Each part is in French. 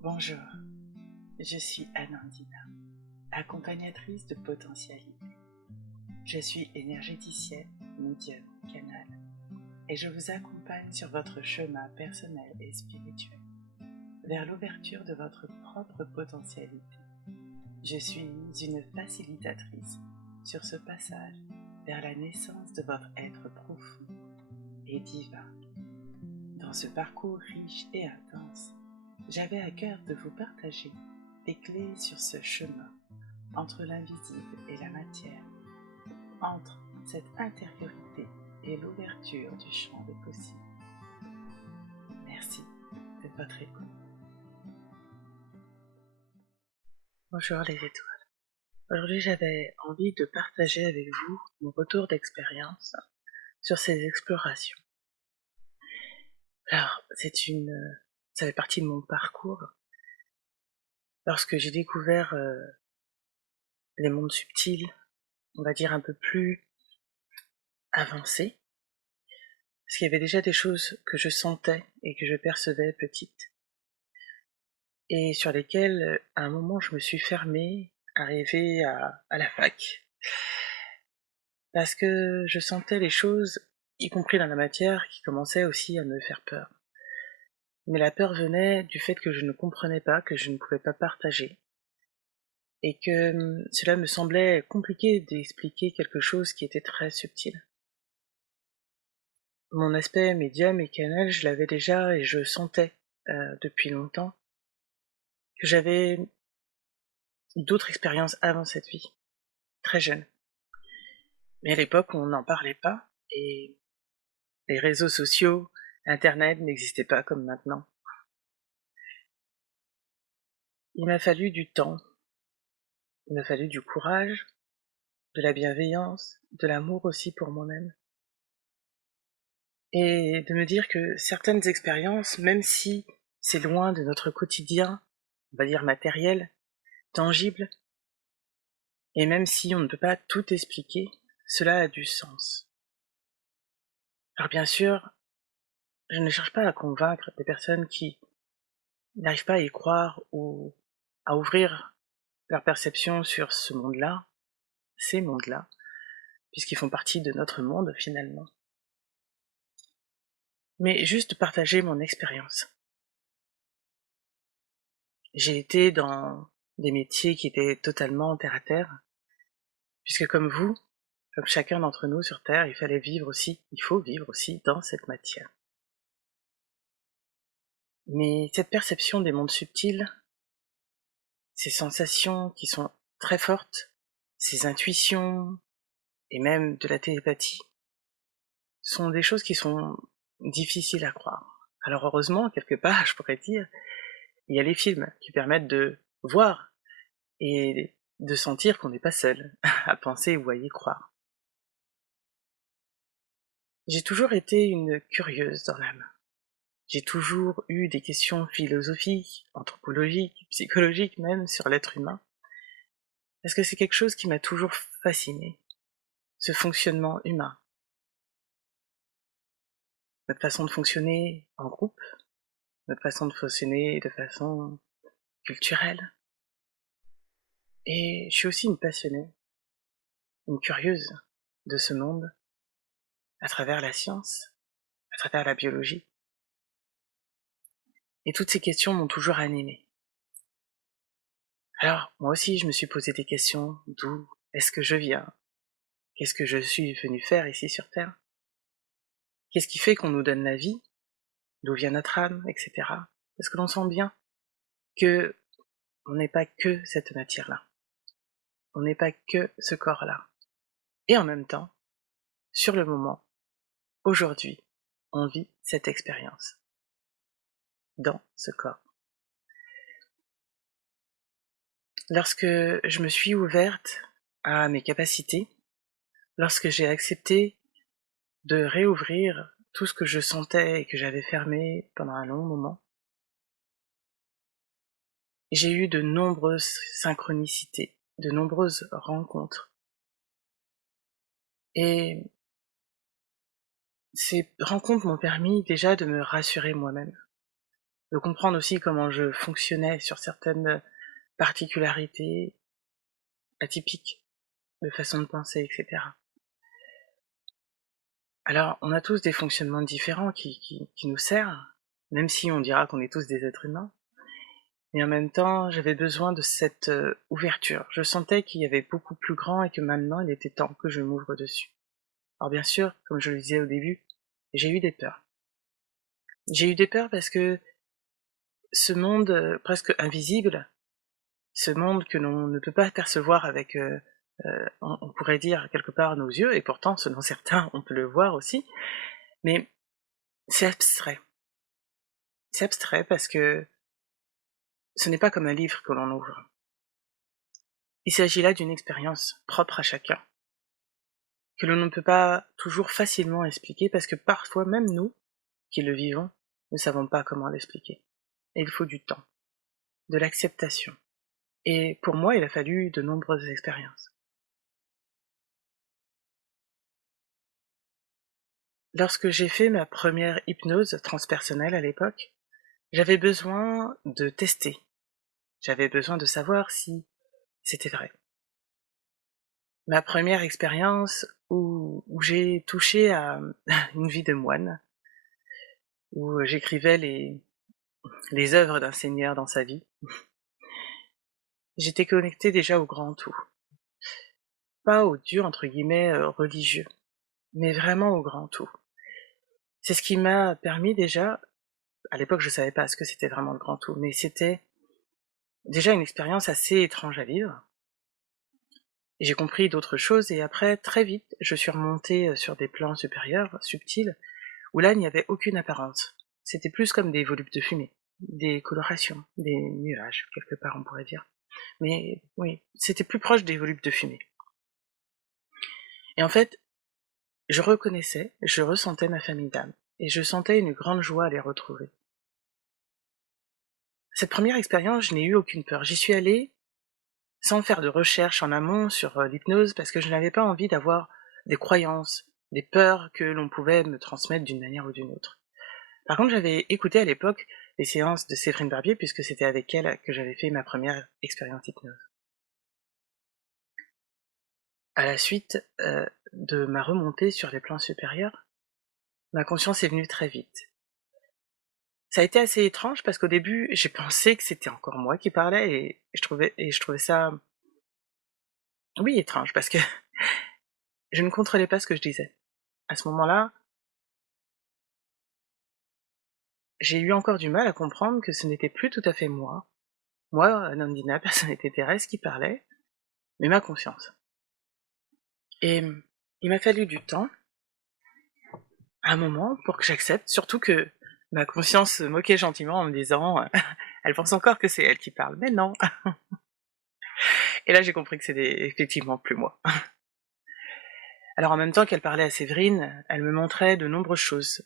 Bonjour, je suis Anandina, accompagnatrice de potentialité. Je suis énergéticienne, médium, canal, et je vous accompagne sur votre chemin personnel et spirituel vers l'ouverture de votre propre potentialité. Je suis une facilitatrice sur ce passage vers la naissance de votre être profond et divin. Dans ce parcours riche et intense, j'avais à cœur de vous partager des clés sur ce chemin entre l'invisible et la matière, entre cette intériorité et l'ouverture du champ des possibles. Merci de votre écoute. Bonjour les étoiles. Aujourd'hui, j'avais envie de partager avec vous mon retour d'expérience sur ces explorations. Alors, ça fait partie de mon parcours. Lorsque j'ai découvert les mondes subtils, on va dire un peu plus avancés, parce qu'il y avait déjà des choses que je sentais et que je percevais petite, et sur lesquelles, à un moment, je me suis fermée, arrivée à la fac, parce que je sentais les choses, y compris dans la matière, qui commençaient aussi à me faire peur. Mais la peur venait du fait que je ne comprenais pas, que je ne pouvais pas partager, et que cela me semblait compliqué d'expliquer quelque chose qui était très subtil. Mon aspect médium et canal, je l'avais déjà et je sentais depuis longtemps que j'avais d'autres expériences avant cette vie, très jeune. Mais à l'époque, on n'en parlait pas et les réseaux sociaux, Internet n'existaient pas comme maintenant. Il m'a fallu du temps, il m'a fallu du courage, de la bienveillance, de l'amour aussi pour moi-même. Et de me dire que certaines expériences, même si c'est loin de notre quotidien, on va dire matériel, tangible, et même si on ne peut pas tout expliquer, cela a du sens. Alors bien sûr, je ne cherche pas à convaincre des personnes qui n'arrivent pas à y croire ou à ouvrir leur perception sur ce monde-là, ces mondes-là, puisqu'ils font partie de notre monde finalement. Mais juste partager mon expérience. J'ai été dans des métiers qui étaient totalement terre à terre, puisque comme vous, comme chacun d'entre nous sur Terre, il faut vivre aussi dans cette matière. Mais cette perception des mondes subtils, ces sensations qui sont très fortes, ces intuitions, et même de la télépathie, sont des choses qui sont difficiles à croire. Alors heureusement, quelque part, je pourrais dire, il y a les films qui permettent de voir et de sentir qu'on n'est pas seul à penser ou à y croire. J'ai toujours été une curieuse dans l'âme. J'ai toujours eu des questions philosophiques, anthropologiques, psychologiques même sur l'être humain, parce que c'est quelque chose qui m'a toujours fasciné, ce fonctionnement humain, notre façon de fonctionner en groupe, notre façon de fonctionner de façon culturelle. Et je suis aussi une passionnée, une curieuse de ce monde, à travers la science, à travers la biologie. Et toutes ces questions m'ont toujours animée. Alors, moi aussi, je me suis posé des questions. D'où est-ce que je viens? Qu'est-ce que je suis venu faire ici sur Terre? Qu'est-ce qui fait qu'on nous donne la vie? D'où vient notre âme, etc. Parce que l'on sent bien que on n'est pas que cette matière-là. On n'est pas que ce corps-là. Et en même temps, sur le moment, aujourd'hui, on vit cette expérience dans ce corps. Lorsque je me suis ouverte à mes capacités, lorsque j'ai accepté de réouvrir tout ce que je sentais et que j'avais fermé pendant un long moment, j'ai eu de nombreuses synchronicités, de nombreuses rencontres. Et ces rencontres m'ont permis déjà de me rassurer moi-même. de comprendre aussi comment je fonctionnais sur certaines particularités atypiques de façon de penser, etc. Alors, on a tous des fonctionnements différents qui nous servent, même si on dira qu'on est tous des êtres humains. Mais en même temps, j'avais besoin de cette ouverture. Je sentais qu'il y avait beaucoup plus grand et que maintenant, il était temps que je m'ouvre dessus. Alors bien sûr, comme je le disais au début, j'ai eu des peurs. J'ai eu des peurs parce que ce monde presque invisible, ce monde que l'on ne peut pas percevoir avec, on pourrait dire quelque part nos yeux, et pourtant, selon certains, on peut le voir aussi, mais c'est abstrait. C'est abstrait parce que ce n'est pas comme un livre que l'on ouvre. Il s'agit là d'une expérience propre à chacun, que l'on ne peut pas toujours facilement expliquer parce que parfois même nous, qui le vivons, ne savons pas comment l'expliquer. Et il faut du temps, de l'acceptation. Et pour moi, il a fallu de nombreuses expériences. Lorsque j'ai fait ma première hypnose transpersonnelle à l'époque, j'avais besoin de tester. J'avais besoin de savoir si c'était vrai. Ma première expérience où j'ai touché à une vie de moine, où j'écrivais les œuvres d'un seigneur dans sa vie, j'étais connectée déjà au grand tout. Pas au Dieu, entre guillemets, religieux, mais vraiment au grand tout. C'est ce qui m'a permis déjà, à l'époque je savais pas ce que c'était vraiment le grand tout, mais c'était déjà une expérience assez étrange à vivre. J'ai compris d'autres choses et après, très vite, je suis remontée sur des plans supérieurs, subtils, où là il n'y avait aucune apparence. C'était plus comme des volupes de fumée, des colorations, des nuages, quelque part on pourrait dire. Mais oui, c'était plus proche des volupes de fumée. Et en fait, je reconnaissais, je ressentais ma famille d'âme, et je sentais une grande joie à les retrouver. Cette première expérience, je n'ai eu aucune peur. J'y suis allée sans faire de recherche en amont sur l'hypnose, parce que je n'avais pas envie d'avoir des croyances, des peurs que l'on pouvait me transmettre d'une manière ou d'une autre. Par contre, j'avais écouté à l'époque les séances de Séverine Barbier, puisque c'était avec elle que j'avais fait ma première expérience hypnose. À la suite de ma remontée sur les plans supérieurs, ma conscience est venue très vite. Ça a été assez étrange parce qu'au début, j'ai pensé que c'était encore moi qui parlais et je trouvais ça, oui, étrange parce que je ne contrôlais pas ce que je disais. À ce moment-là, j'ai eu encore du mal à comprendre que ce n'était plus tout à fait moi, Nandina, personnalité terrestre, qui parlait, mais ma conscience. Et il m'a fallu du temps, un moment, pour que j'accepte, surtout que ma conscience se moquait gentiment en me disant elle pense encore que c'est elle qui parle, mais non. Et là j'ai compris que c'était effectivement plus moi. Alors en même temps qu'elle parlait à Séverine, elle me montrait de nombreuses choses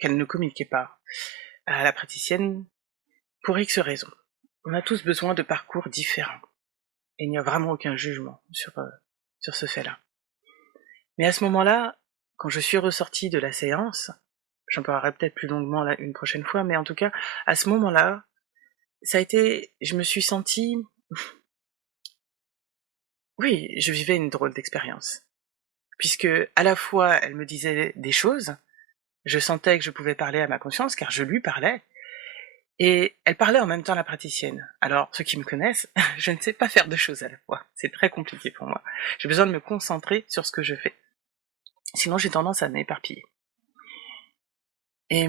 qu'elle ne communiquait pas à la praticienne pour X raisons. On a tous besoin de parcours différents. Et il n'y a vraiment aucun jugement sur ce fait-là. Mais à ce moment-là, quand je suis ressortie de la séance, j'en parlerai peut-être plus longuement là une prochaine fois, mais en tout cas, à ce moment-là, je me suis sentie, oui, je vivais une drôle d'expérience. Puisque, à la fois, elle me disait des choses, je sentais que je pouvais parler à ma conscience, car je lui parlais, et elle parlait en même temps à la praticienne. Alors, ceux qui me connaissent, je ne sais pas faire deux choses à la fois. C'est très compliqué pour moi. J'ai besoin de me concentrer sur ce que je fais. Sinon, j'ai tendance à m'éparpiller. Et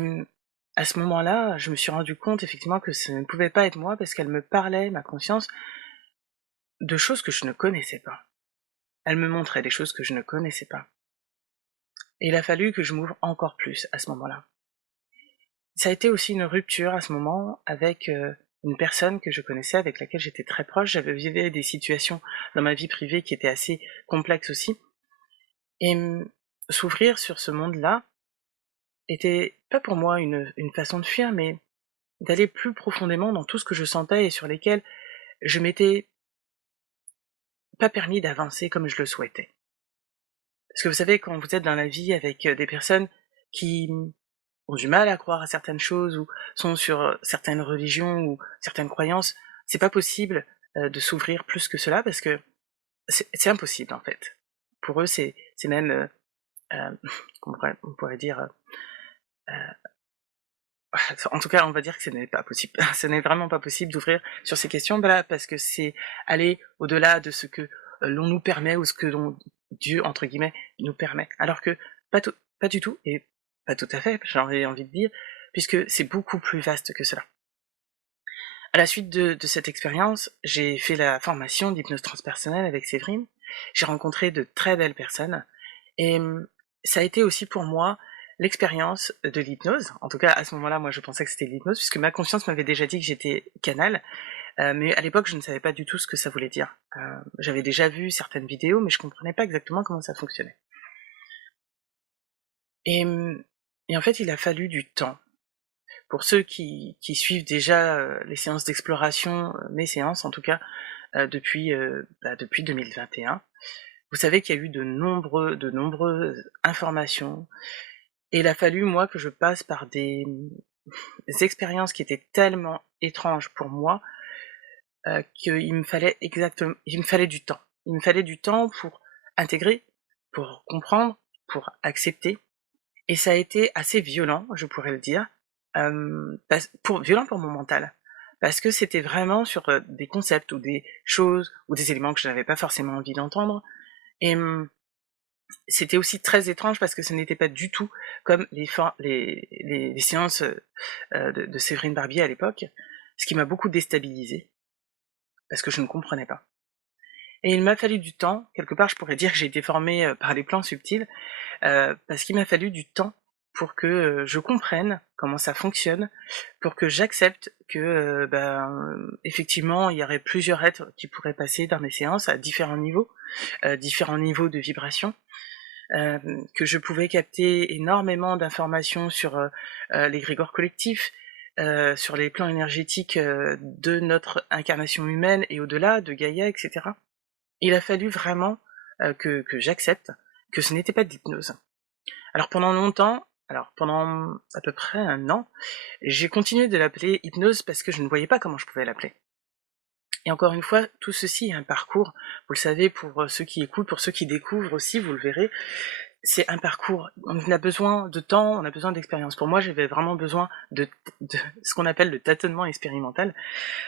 à ce moment-là, je me suis rendu compte effectivement que ce ne pouvait pas être moi parce qu'elle me parlait, ma conscience, de choses que je ne connaissais pas. Elle me montrait des choses que je ne connaissais pas. Et il a fallu que je m'ouvre encore plus à ce moment-là. Ça a été aussi une rupture à ce moment avec une personne que je connaissais, avec laquelle j'étais très proche. J'avais vécu des situations dans ma vie privée qui étaient assez complexes aussi. Et s'ouvrir sur ce monde-là était pas pour moi une façon de fuir, mais d'aller plus profondément dans tout ce que je sentais et sur lesquels je m'étais pas permis d'avancer comme je le souhaitais. Parce que vous savez, quand vous êtes dans la vie avec des personnes qui ont du mal à croire à certaines choses ou sont sur certaines religions ou certaines croyances, c'est pas possible de s'ouvrir plus que cela parce que c'est impossible en fait. Pour eux, c'est même, on pourrait dire, en tout cas, on va dire que ce n'est pas possible. Ce n'est vraiment pas possible d'ouvrir sur ces questions, voilà, parce que c'est aller au-delà de ce que l'on nous permet ou ce que Dieu, entre guillemets, nous permet. Alors que pas du tout, et pas tout à fait, j'aurais envie de dire, puisque c'est beaucoup plus vaste que cela. À la suite de cette expérience, j'ai fait la formation d'hypnose transpersonnelle avec Séverine. J'ai rencontré de très belles personnes et ça a été aussi pour moi l'expérience de l'hypnose. En tout cas, à ce moment-là, moi, je pensais que c'était l'hypnose puisque ma conscience m'avait déjà dit que j'étais canal. Mais à l'époque, je ne savais pas du tout ce que ça voulait dire. J'avais déjà vu certaines vidéos, mais je comprenais pas exactement comment ça fonctionnait. Et en fait, il a fallu du temps. Pour ceux qui suivent déjà les séances d'exploration, mes séances en tout cas, depuis 2021, vous savez qu'il y a eu de nombreuses informations, et il a fallu, moi, que je passe par des expériences qui étaient tellement étranges pour moi, qu'il me fallait du temps. Il me fallait du temps pour intégrer, pour comprendre, pour accepter, et ça a été assez violent, je pourrais le dire, violent pour mon mental, parce que c'était vraiment sur des concepts ou des choses ou des éléments que je n'avais pas forcément envie d'entendre, et c'était aussi très étrange parce que ce n'était pas du tout comme les séances de Séverine Barbier à l'époque, ce qui m'a beaucoup déstabilisée, parce que je ne comprenais pas. Et il m'a fallu du temps, quelque part je pourrais dire que j'ai été formée par les plans subtils, parce qu'il m'a fallu du temps pour que je comprenne comment ça fonctionne, pour que j'accepte que effectivement il y aurait plusieurs êtres qui pourraient passer dans mes séances à différents niveaux de vibration, que je pouvais capter énormément d'informations sur l'égrégore collectif, sur les plans énergétiques de notre incarnation humaine et au-delà, de Gaïa, etc. Il a fallu vraiment que j'accepte que ce n'était pas de l'hypnose. Alors pendant à peu près 1 an, j'ai continué de l'appeler hypnose parce que je ne voyais pas comment je pouvais l'appeler. Et encore une fois, tout ceci est un parcours, vous le savez, pour ceux qui écoutent, pour ceux qui découvrent aussi, vous le verrez, c'est un parcours. On a besoin de temps, on a besoin d'expérience. Pour moi, j'avais vraiment besoin de ce qu'on appelle le tâtonnement expérimental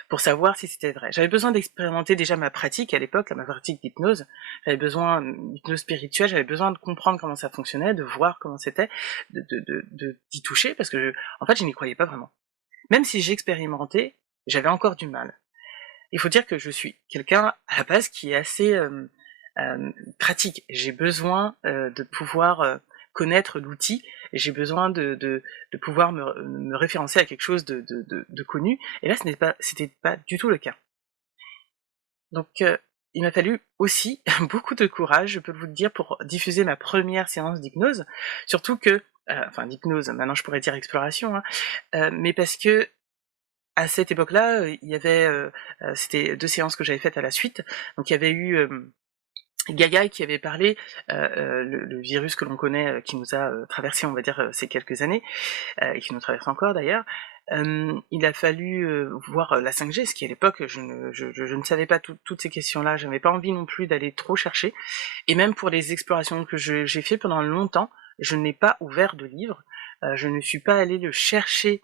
pour savoir si c'était vrai. J'avais besoin d'expérimenter déjà ma pratique à l'époque, ma pratique d'hypnose. J'avais besoin d'hypnose spirituelle, j'avais besoin de comprendre comment ça fonctionnait, de voir comment c'était, d'y toucher, parce que en fait, je n'y croyais pas vraiment. Même si j'expérimentais, j'avais encore du mal. Il faut dire que je suis quelqu'un à la base qui est assez pratique. J'ai besoin de pouvoir connaître l'outil, et j'ai besoin de pouvoir me référencer à quelque chose de connu, et là c'était pas du tout le cas. Donc il m'a fallu aussi beaucoup de courage, je peux vous le dire, pour diffuser ma première séance d'hypnose, surtout que, d'hypnose, maintenant je pourrais dire exploration, mais parce que à cette époque-là, il y avait, c'était 2 séances que j'avais faites à la suite, donc il y avait eu Gaïa qui avait parlé, le virus que l'on connaît, qui nous a traversé, on va dire, ces quelques années, et qui nous traverse encore d'ailleurs. Il a fallu voir la 5G, ce qui à l'époque, je ne savais pas toutes ces questions-là, j'avais pas envie non plus d'aller trop chercher, et même pour les explorations que j'ai fait pendant longtemps, je n'ai pas ouvert de livre, je ne suis pas allée le chercher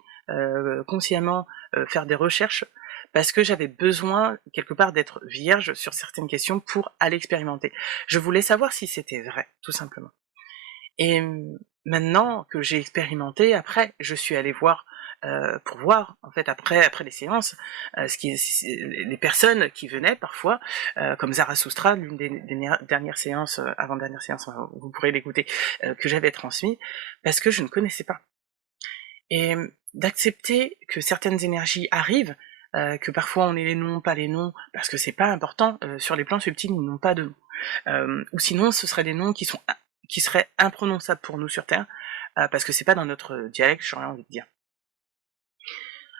consciemment, faire des recherches, parce que j'avais besoin quelque part d'être vierge sur certaines questions pour aller expérimenter. Je voulais savoir si c'était vrai, tout simplement. Et maintenant que j'ai expérimenté, après, je suis allée voir pour voir, en fait, après les séances, les personnes qui venaient parfois, comme Zara Soustra, l'une des dernières séances, avant-dernière séance, vous pourrez l'écouter, que j'avais transmis, parce que je ne connaissais pas. Et d'accepter que certaines énergies arrivent, que parfois on ait les noms, pas les noms, parce que c'est pas important, sur les plans subtils, ils n'ont pas de noms. Ou sinon, ce seraient des noms qui seraient imprononçables pour nous sur Terre, parce que c'est pas dans notre dialecte, j'aurais envie de dire.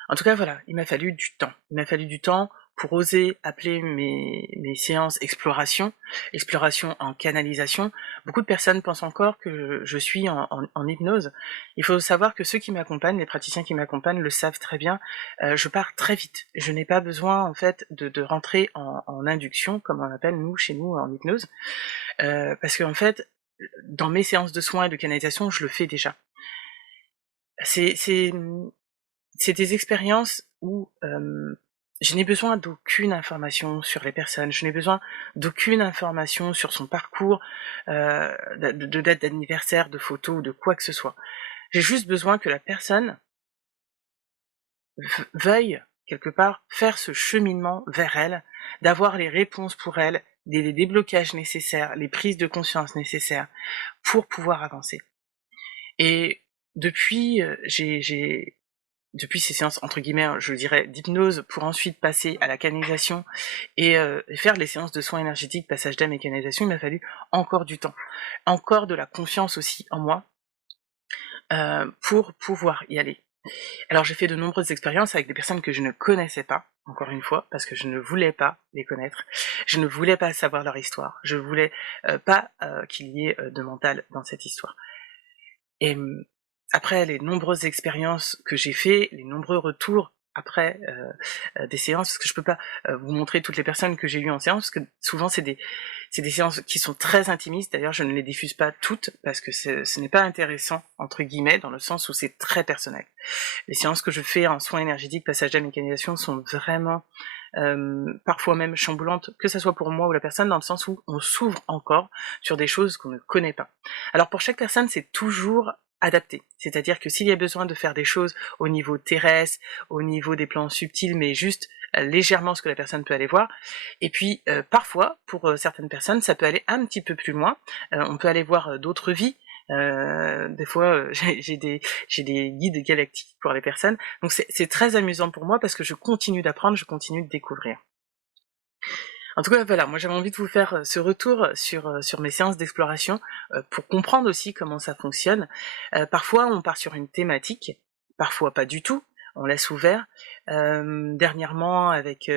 En tout cas, voilà, il m'a fallu du temps. Il m'a fallu du temps pour oser appeler mes séances exploration en canalisation. Beaucoup de personnes pensent encore que je suis en hypnose. Il faut savoir que ceux qui m'accompagnent, les praticiens qui m'accompagnent le savent très bien, je pars très vite. Je n'ai pas besoin en fait de rentrer en induction, comme on appelle chez nous en hypnose, parce qu'en fait, dans mes séances de soins et de canalisation, je le fais déjà. C'est des expériences où je n'ai besoin d'aucune information sur les personnes, je n'ai besoin d'aucune information sur son parcours, de date d'anniversaire, de photos ou de quoi que ce soit. J'ai juste besoin que la personne veuille, quelque part, faire ce cheminement vers elle, d'avoir les réponses pour elle, les déblocages nécessaires, les prises de conscience nécessaires pour pouvoir avancer. Et depuis, depuis ces séances, entre guillemets, je dirais, d'hypnose, pour ensuite passer à la canalisation et faire les séances de soins énergétiques, passage d'âme et canalisation, il m'a fallu encore du temps. Encore de la confiance aussi en moi pour pouvoir y aller. Alors j'ai fait de nombreuses expériences avec des personnes que je ne connaissais pas, encore une fois, parce que je ne voulais pas les connaître, je ne voulais pas savoir leur histoire, je voulais pas qu'il y ait de mental dans cette histoire. Et après les nombreuses expériences que j'ai fait, les nombreux retours après des séances, parce que je peux pas vous montrer toutes les personnes que j'ai eues en séance, parce que souvent c'est des séances qui sont très intimistes. D'ailleurs, je ne les diffuse pas toutes parce que ce n'est pas intéressant, entre guillemets, dans le sens où c'est très personnel. Les séances que je fais en soins énergétiques, passage d'âme et canalisation sont vraiment parfois même chamboulantes, que ça soit pour moi ou la personne, dans le sens où on s'ouvre encore sur des choses qu'on ne connaît pas. Alors pour chaque personne, c'est toujours adapté. C'est-à-dire que s'il y a besoin de faire des choses au niveau terrestre, au niveau des plans subtils, mais juste légèrement ce que la personne peut aller voir. Et puis parfois, pour certaines personnes, ça peut aller un petit peu plus loin. On peut aller voir d'autres vies. Des fois, j'ai des guides galactiques pour les personnes. Donc c'est très amusant pour moi parce que je continue d'apprendre, je continue de découvrir. En tout cas, voilà, moi j'avais envie de vous faire ce retour sur mes séances d'exploration pour comprendre aussi comment ça fonctionne. Parfois, on part sur une thématique, parfois pas du tout, on laisse ouvert. Dernièrement, avec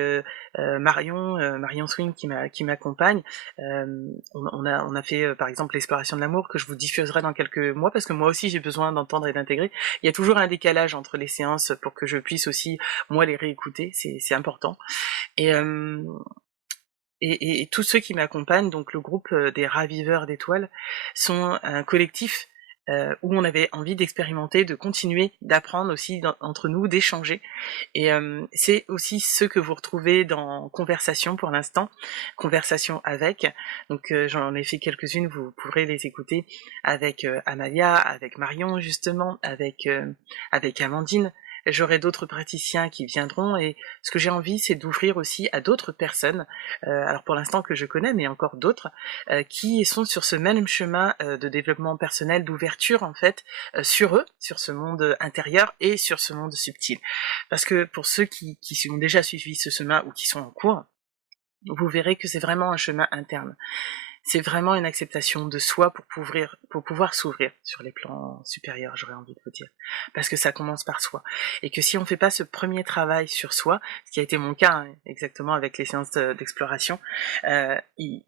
Marion Swing qui m'accompagne, on a fait par exemple l'exploration de l'amour que je vous diffuserai dans quelques mois parce que moi aussi j'ai besoin d'entendre et d'intégrer. Il y a toujours un décalage entre les séances pour que je puisse aussi moi les réécouter, c'est important. Et tous ceux qui m'accompagnent, donc le groupe des Raviveurs d'étoiles, sont un collectif où on avait envie d'expérimenter, de continuer, d'apprendre aussi entre nous, d'échanger. Et c'est aussi ce que vous retrouvez dans Conversation pour l'instant, Conversation avec. Donc j'en ai fait quelques-unes, vous pourrez les écouter avec Amalia, avec Marion justement, avec Amandine. J'aurai d'autres praticiens qui viendront et ce que j'ai envie, c'est d'ouvrir aussi à d'autres personnes, alors pour l'instant que je connais, mais encore d'autres, qui sont sur ce même chemin de développement personnel, d'ouverture en fait, sur eux, sur ce monde intérieur et sur ce monde subtil. Parce que pour ceux qui ont déjà suivi ce chemin ou qui sont en cours, vous verrez que c'est vraiment un chemin interne. C'est vraiment une acceptation de soi pour pouvoir s'ouvrir sur les plans supérieurs, j'aurais envie de vous dire. Parce que ça commence par soi. Et que si on ne fait pas ce premier travail sur soi, ce qui a été mon cas hein, exactement avec les séances d'exploration, il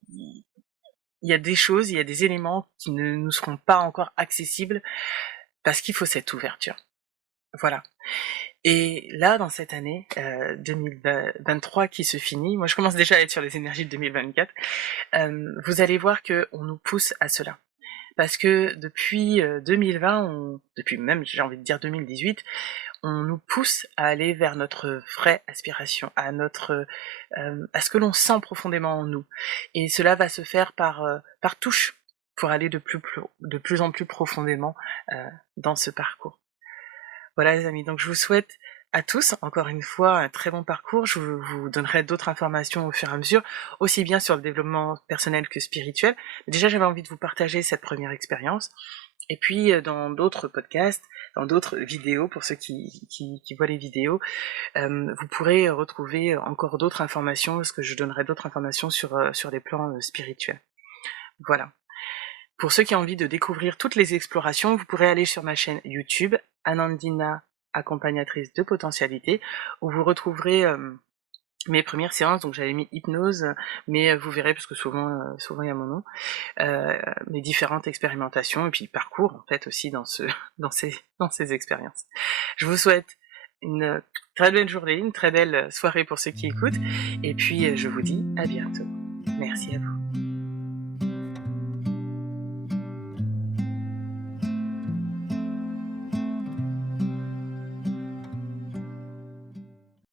y a des choses, il y a des éléments qui ne nous seront pas encore accessibles parce qu'il faut cette ouverture. Voilà. Et là, dans cette année 2023 qui se finit, moi je commence déjà à être sur les énergies de 2024, vous allez voir qu'on nous pousse à cela. Parce que depuis 2020, depuis même j'ai envie de dire 2018, on nous pousse à aller vers notre vraie aspiration, à à ce que l'on sent profondément en nous. Et cela va se faire par touche, pour aller de plus en plus profondément dans ce parcours. Voilà les amis, donc je vous souhaite à tous, encore une fois, un très bon parcours. Je vous donnerai d'autres informations au fur et à mesure, aussi bien sur le développement personnel que spirituel. Déjà, j'avais envie de vous partager cette première expérience. Et puis, dans d'autres podcasts, dans d'autres vidéos, pour ceux qui voient les vidéos, vous pourrez retrouver encore d'autres informations, parce que je donnerai d'autres informations sur les plans spirituels. Voilà. Pour ceux qui ont envie de découvrir toutes les explorations, vous pourrez aller sur ma chaîne YouTube, Anandina, accompagnatrice de potentialité, où vous retrouverez mes premières séances, donc j'avais mis hypnose, mais vous verrez, parce que souvent il y a mon nom, mes différentes expérimentations, et puis parcours en fait aussi dans ces expériences. Je vous souhaite une très belle journée, une très belle soirée pour ceux qui écoutent, et puis je vous dis à bientôt. Merci à vous.